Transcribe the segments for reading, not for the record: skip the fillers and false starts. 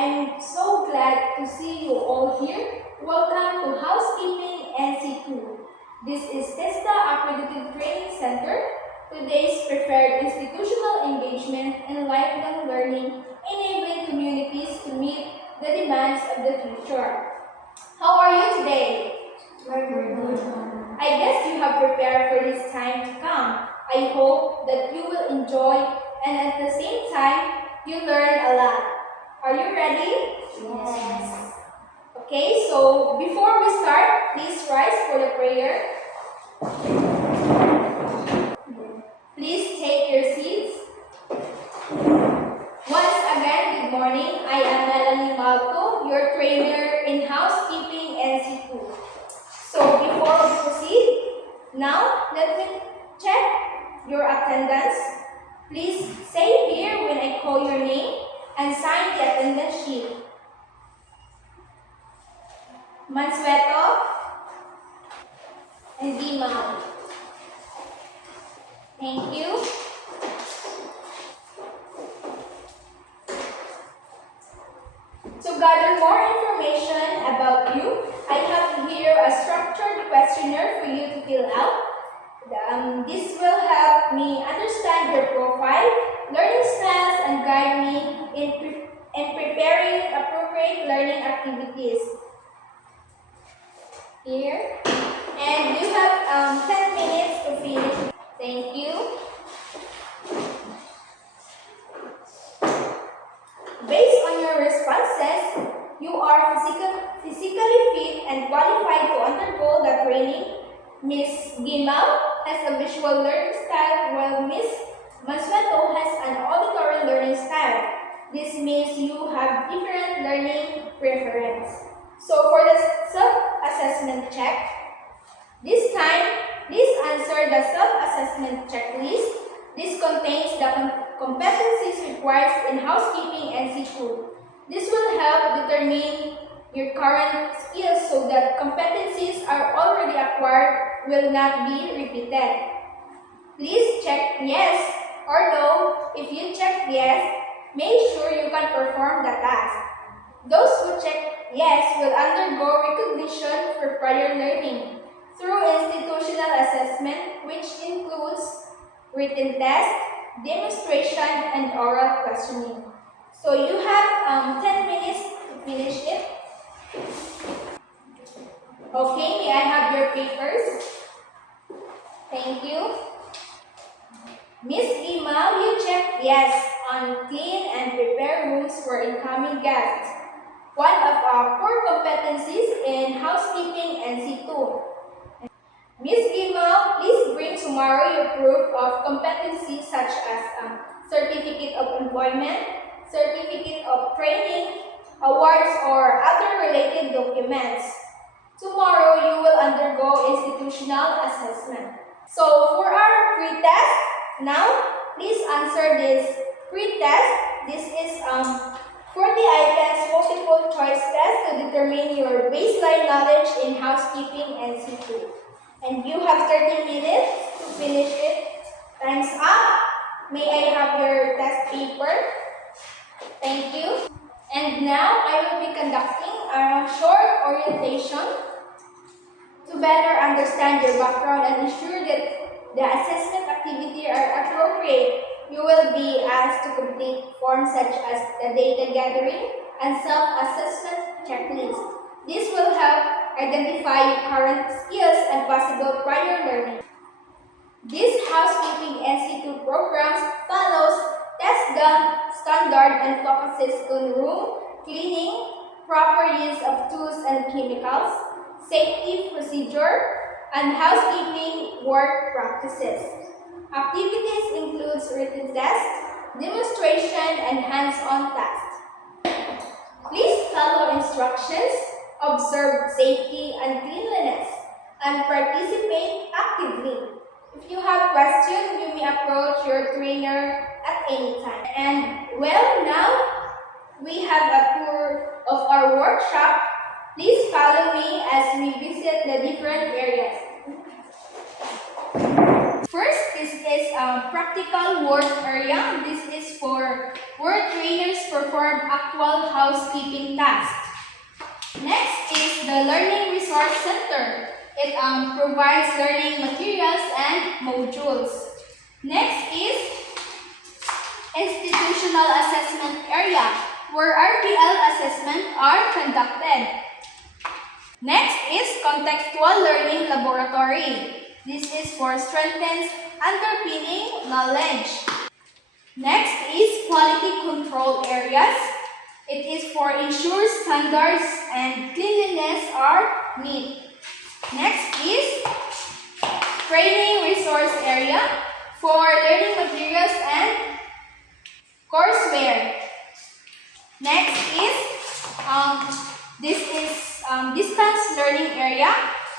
I'm so glad to see you all here. Welcome to Housekeeping NC2. This is TESTA Accredited Training Center. Today's preferred institutional engagement and lifelong learning, enabling communities to meet the demands of the future. How are you today? Very good. I guess you have prepared for this time to come. I hope that you will enjoy and at the same time, you learn a lot. Are you ready? Yes. Okay, so before we start, please rise for the prayer. Please take your seats. Once again, good morning. I am Melanie Malto, your trainer in Housekeeping NC2. So before we proceed, now let me check your attendance. Please say here when I call your name and sign the attendance sheet. Mansueto and Dimao. Thank you. To gather more information about you, I have here a structured questionnaire for you to fill out. This will help me understand your profile, learning styles, and guide me in preparing appropriate learning activities. Here. And you have 10 minutes to finish. Thank you. Based on your responses, you are physically fit and qualified to undergo the training. Ms. Gimao has a visual learning style, while Ms. Mansueto has an auditory learning style. This means you have different learning preference. So for the self-assessment check, this time, please answer the self-assessment checklist. This contains the competencies required in housekeeping NC2. This will help determine your current skills so that competencies are already acquired will not be repeated. Please check yes or no. If you check yes, make sure you can perform the task. Those who check yes will undergo recognition for prior learning through institutional assessment, which includes written test, demonstration, and oral questioning. So you have 10 minutes to finish it. Okay, may I have your papers? Thank you. Ms. Gimao, you checked yes on clean and prepare rooms for incoming guests. One of our core competencies in housekeeping NC2. Ms. Gimao, please bring tomorrow your proof of competency such as certificate of employment, certificate of training, awards, or other related documents. Tomorrow, you will undergo institutional assessment. So, for our pre-test, now, please answer this pre-test. This is 40 items multiple choice test to determine your baseline knowledge in housekeeping NC2. And you have 30 minutes to finish it. Time's up. May I have your test paper? Thank you. And now I will be conducting a short orientation to better understand your background and ensure that the assessment activity are appropriate. You will be asked to complete forms such as the data gathering and self-assessment checklist. This will help identify your current skills and possible prior learning. This housekeeping NC2 programs follows TESDA standard and focuses on room cleaning, proper use of tools and chemicals, safety procedure, and housekeeping work practices. Activities include written tests, demonstration, and hands-on tasks. Please follow instructions, observe safety and cleanliness, and participate actively. If you have questions, you may approach your trainer at any time. And well, now we have a tour of our workshop. Please follow me as we visit the different areas. First, this is a practical work area. This is for work trainers perform actual housekeeping tasks. Next is the Learning Resource Center. It provides learning materials and modules. Next is Institutional Assessment Area, where RPL assessments are conducted. Next is Contextual Learning Laboratory. This is for strengthens underpinning knowledge. Next is Quality Control Areas. It is for ensure standards and cleanliness are met. Next is Training Resource Area for learning materials and courseware. Next is Distance Learning Area.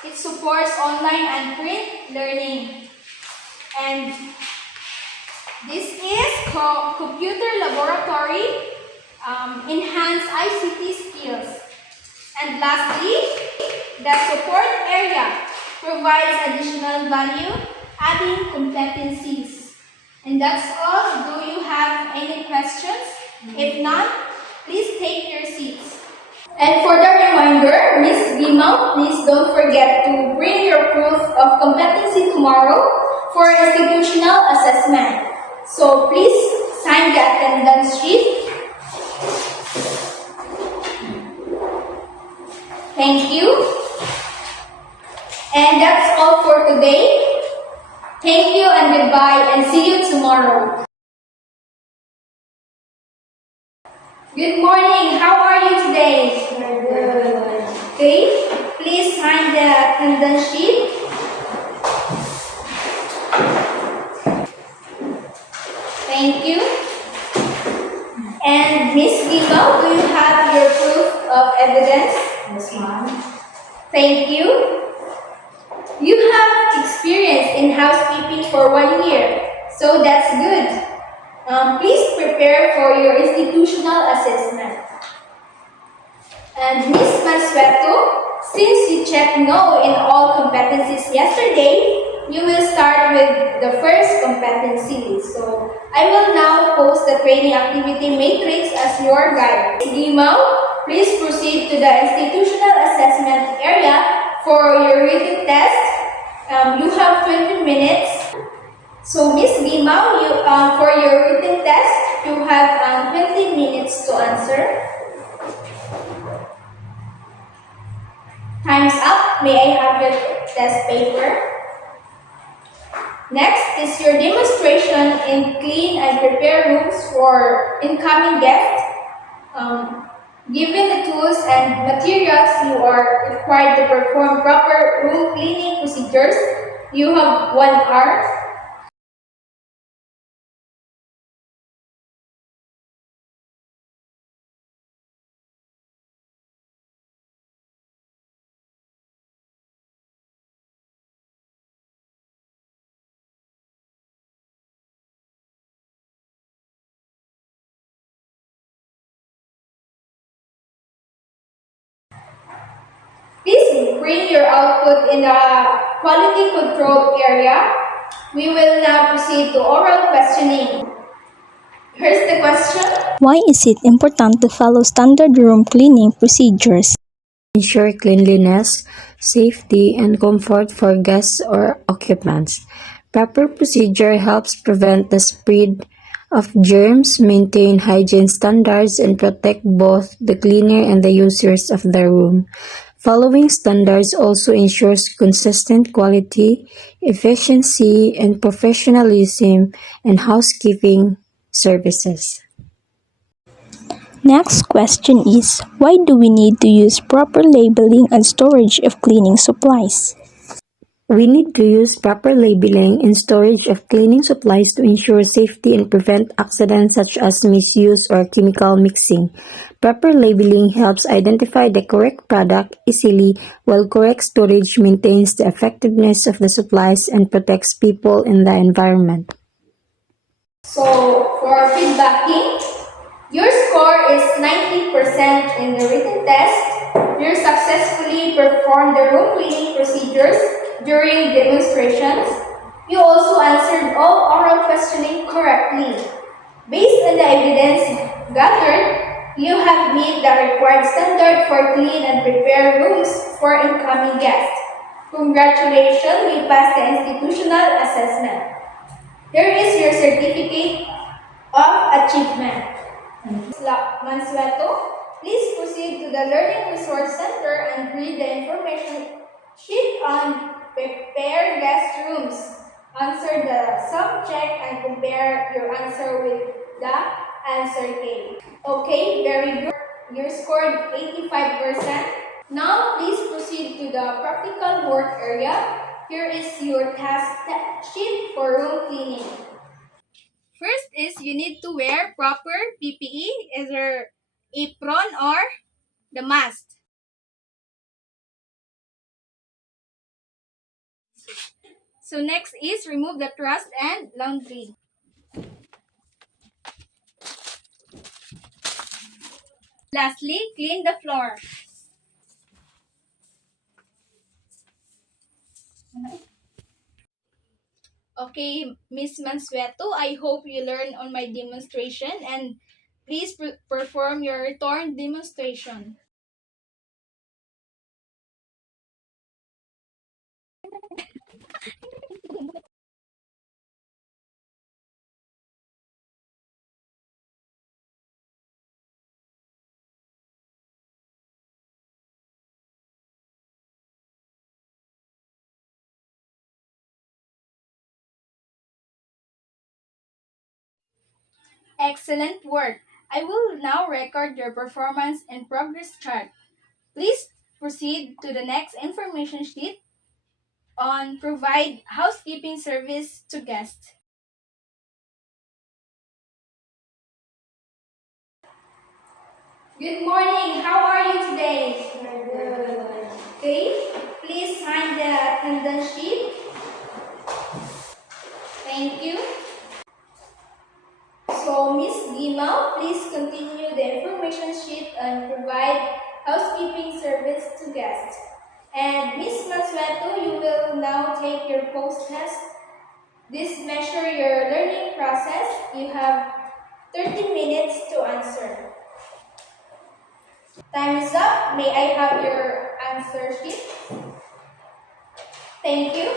It supports online and print learning. And this is Computer Laboratory. Enhance ICT skills. And lastly, the support area provides additional value, adding competencies. And that's all. Do you have any questions? If not, please take your seats. And for the reminder, Ms. Gimao, please don't forget to bring your proof of competency tomorrow for institutional assessment. So please sign the attendance sheet. Thank you. And that's all for today. Thank you and goodbye, and see you tomorrow. Good morning. How are you today? Good. Okay. Please sign the attendance sheet. Thank you. And Miss Gimao, do you have your proof of evidence? Yes, ma'am. Thank you. You have experience in housekeeping for 1 year, so that's good. Please prepare for your institutional assessment. And Ms. Mansueto, since you checked no in all competencies yesterday, you will start with the first competency. So I will now post the training activity matrix as your guide. Gimao, please proceed to the institutional assessment area for your written test. You have 20 minutes. So Ms. Gimao, for your written test, you have 20 minutes to answer. Time's up. May I have your test paper? Next is your demonstration in clean and prepare rooms for incoming guests. Given the tools and materials you are required to perform proper room cleaning procedures, you have 1 hour. Please bring your output in the quality control area. We will now proceed to oral questioning. Here's the question. Why is it important to follow standard room cleaning procedures? Ensure cleanliness, safety, and comfort for guests or occupants. Proper procedure helps prevent the spread of germs, maintain hygiene standards, and protect both the cleaner and the users of the room. Following standards also ensures consistent quality, efficiency, and professionalism in housekeeping services. Next question is, why do we need to use proper labeling and storage of cleaning supplies? We need to use proper labeling and storage of cleaning supplies to ensure safety and prevent accidents such as misuse or chemical mixing. Proper labeling helps identify the correct product easily, while correct storage maintains the effectiveness of the supplies and protects people and the environment. So, for feedbacking, your score is 90% in the written test. You successfully performed the room cleaning procedures during demonstrations. You also answered all oral questioning correctly. Based on the evidence gathered, you have met the required standard for clean and prepare rooms for incoming guests. Congratulations, we passed the institutional assessment. Here is your certificate of achievement. Mansueto, please proceed to the Learning Resource Center and read the information sheet on prepare guest rooms. Answer the sub-check and compare your answer with the answer key. Okay, very good. You scored 85%. Now, please proceed to the practical work area. Here is your task sheet for room cleaning. First is you need to wear proper PPE, either apron or the mask. So next is remove the trash and laundry. Lastly, clean the floor. Okay, Miss Mansueto, I hope you learned on my demonstration and please perform your return demonstration. Excellent work. I will now record your performance and progress chart. Please proceed to the next information sheet on provide housekeeping service to guests. Good morning. How are you today? Good. Okay. Please sign the attendance sheet. Thank you. So, Miss Gimao, please continue the information sheet and provide housekeeping service to guests. And Miss Mansueto, you will now take your post-test. This measure your learning process. You have 30 minutes to answer. Time is up. May I have your answer sheet? Thank you.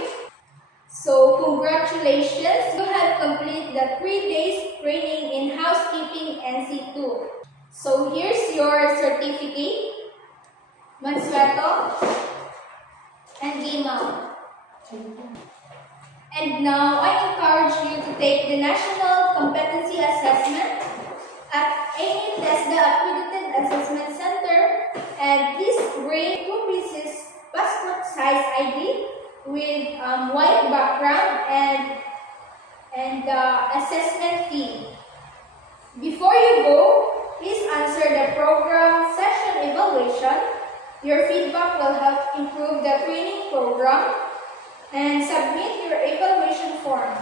So, congratulations. You have completed the 3 days training in housekeeping NC2. So, here's your certificate. Mansueto and Gimao. And now, I encourage you to take the National Competency Assessment at any TESDA accredited assessment center, and please bring 2 pieces passport size ID with white background and the assessment fee. Before you go, please answer the program session evaluation. Your feedback will help improve the training program, and submit your evaluation form.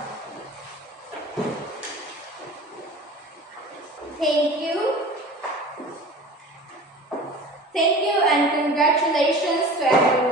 Thank you. Thank you and congratulations to everyone.